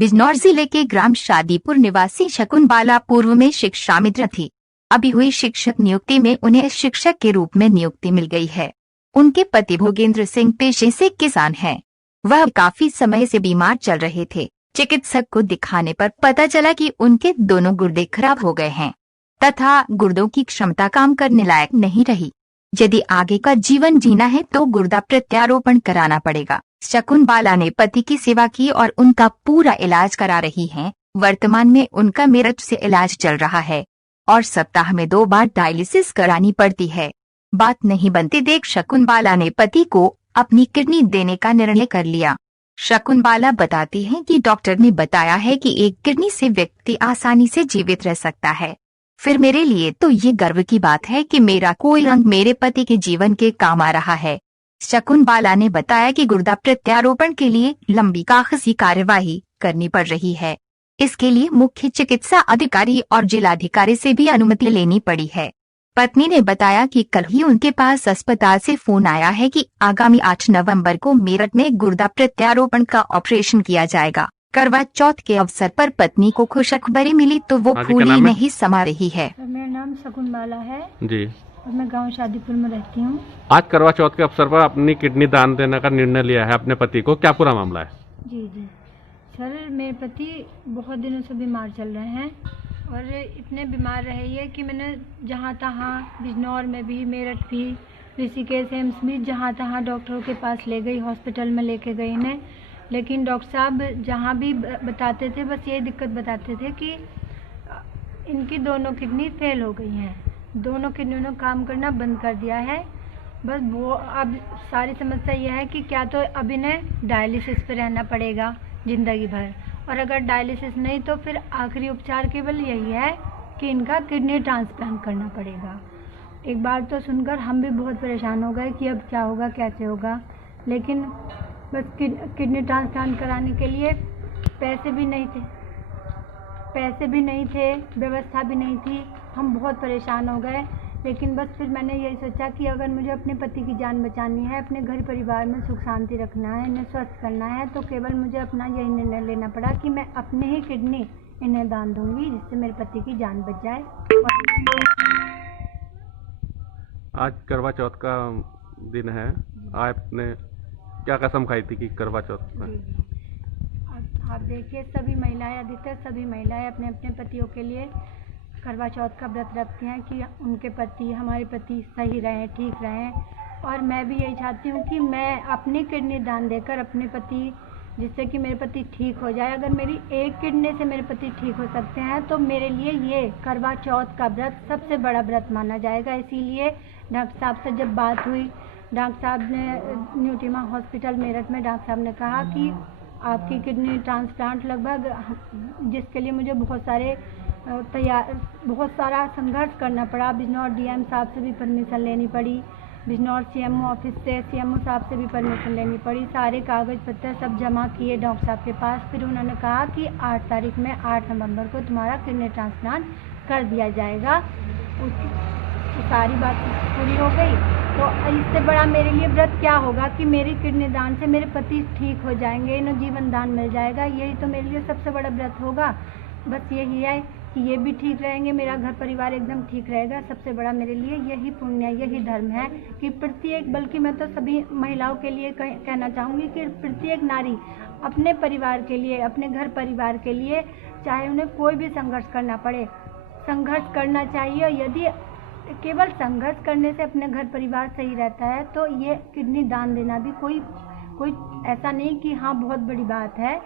बिजनौर जिले के ग्राम शादीपुर निवासी शकुनबाला पूर्व में शिक्षा मित्र थी। अभी हुई शिक्षक नियुक्ति में उन्हें शिक्षक के रूप में नियुक्ति मिल गई है। उनके पति भोगेंद्र सिंह पेशे से किसान हैं। वह काफी समय से बीमार चल रहे थे। चिकित्सक को दिखाने पर पता चला कि उनके दोनों गुर्दे खराब हो गए हैं तथा गुर्दों की क्षमता काम करने लायक नहीं रही। यदि आगे का जीवन जीना है तो गुर्दा प्रत्यारोपण कराना पड़ेगा। शकुनबाला ने पति की सेवा की और उनका पूरा इलाज करा रही हैं। वर्तमान में उनका मेरठ से इलाज चल रहा है और सप्ताह में 2 बार डायलिसिस करानी पड़ती है। बात नहीं बनती देख शकुनबाला ने पति को अपनी किडनी देने का निर्णय कर लिया। शकुनबाला बताती हैं कि डॉक्टर ने बताया है कि एक किडनी से व्यक्ति आसानी से जीवित रह सकता है। फिर मेरे लिए तो ये गर्व की बात है कि मेरा कोई अंग मेरे पति के जीवन के काम आ रहा है। शकुनबाला ने बताया कि गुर्दा प्रत्यारोपण के लिए लंबी कागजी कार्यवाही करनी पड़ रही है। इसके लिए मुख्य चिकित्सा अधिकारी और जिलाधिकारी से भी अनुमति लेनी पड़ी है। पत्नी ने बताया कि कल ही उनके पास अस्पताल से फोन आया है कि आगामी 8 नवंबर को मेरठ में गुर्दा प्रत्यारोपण का ऑपरेशन किया जाएगा। करवा चौथ के अवसर पर पत्नी को खुशखबरी मिली तो वो फूली नहीं समा रही है। मेरा नाम शकुनबाला है जी और मैं गांव शादीपुर में रहती हूँ। आज करवा चौथ के अवसर पर अपनी किडनी दान देने का निर्णय लिया है अपने पति को, क्या पूरा मामला है? जी सर, मेरे पति बहुत दिनों से बीमार चल रहे हैं और इतने बीमार रहे ये कि मैंने जहाँ तहाँ बिजनौर में भी, मेरठ भी, ऋषिकेश एम्स भी, जहाँ तहाँ डॉक्टरों के पास ले गई, हॉस्पिटल में लेके गई इन्हें। लेकिन डॉक्टर साहब जहाँ भी बताते थे बस यही दिक्कत बताते थे कि इनकी दोनों किडनी फेल हो गई हैं, दोनों किडनियों ने काम करना बंद कर दिया है। बस वो अब सारी समस्या यह है कि क्या तो अब इन्हें डायलिसिस पे रहना पड़ेगा ज़िंदगी भर, और अगर डायलिसिस नहीं तो फिर आखिरी उपचार केवल यही है कि इनका किडनी ट्रांसप्लांट करना पड़ेगा। एक बार तो सुनकर हम भी बहुत परेशान हो गए कि अब क्या होगा, कैसे होगा। लेकिन बस किडनी ट्रांसप्लांट कराने के लिए पैसे भी नहीं थे, व्यवस्था भी नहीं थी। हम बहुत परेशान हो गए। लेकिन बस फिर मैंने यही सोचा कि अगर मुझे अपने पति की जान बचानी है, अपने घर परिवार में सुख शांति रखना है, इन्हें स्वस्थ करना है, तो केवल मुझे अपना यही निर्णय लेना पड़ा कि मैं अपने ही किडनी इन्हें दान दूंगी जिससे मेरे पति की जान बच जाए। आज करवा चौथ का दिन है, आपने क्या कसम खाई थी कि करवा चौथ में? आप देखिए, सभी महिलाएं, अधिकतर सभी महिलाएं अपने अपने पतियों के लिए करवा चौथ का व्रत रखती हैं कि उनके पति, हमारे पति सही रहें, ठीक रहें। और मैं भी यही चाहती हूँ कि मैं अपनी किडनी दान देकर अपने पति, जिससे कि मेरे पति ठीक हो जाए। अगर मेरी एक किडनी से मेरे पति ठीक हो सकते हैं तो मेरे लिए ये करवा चौथ का व्रत सबसे बड़ा व्रत माना जाएगा। इसीलिए डॉक्टर साहब से जब बात हुई, डॉक्टर साहब ने न्यूटीमा हॉस्पिटल मेरठ में डॉक्टर साहब ने कहा कि आपकी किडनी ट्रांसप्लांट लगभग, जिसके लिए मुझे बहुत सारा संघर्ष करना पड़ा। बिजनौर डीएम साहब से भी परमिशन लेनी पड़ी, बिजनौर सीएमओ ऑफिस से सीएमओ साहब से भी परमिशन लेनी पड़ी। सारे कागज पत्तर सब जमा किए डॉक्टर साहब के पास। फिर उन्होंने कहा कि 8 तारीख में 8 नवंबर को तुम्हारा किडनी ट्रांसप्लांट कर दिया जाएगा। तो सारी बात पूरी हो गई। तो इससे बड़ा मेरे लिए व्रत क्या होगा कि मेरी किडनी दान से मेरे पति ठीक हो जाएंगे, इन्हें जीवन दान मिल जाएगा। यही तो मेरे लिए सबसे बड़ा व्रत होगा। बस यही है कि ये भी ठीक रहेंगे, मेरा घर परिवार एकदम ठीक रहेगा। सबसे बड़ा मेरे लिए यही पुण्य, यही धर्म है कि प्रत्येक, बल्कि मैं तो सभी महिलाओं के लिए कहना चाहूँगी कि प्रत्येक नारी अपने परिवार के लिए, अपने घर परिवार के लिए, चाहे उन्हें कोई भी संघर्ष करना पड़े, संघर्ष करना चाहिए। यदि केवल संघर्ष करने से अपने घर परिवार सही रहता है तो ये किडनी दान देना भी कोई ऐसा नहीं कि हाँ बहुत बड़ी बात है।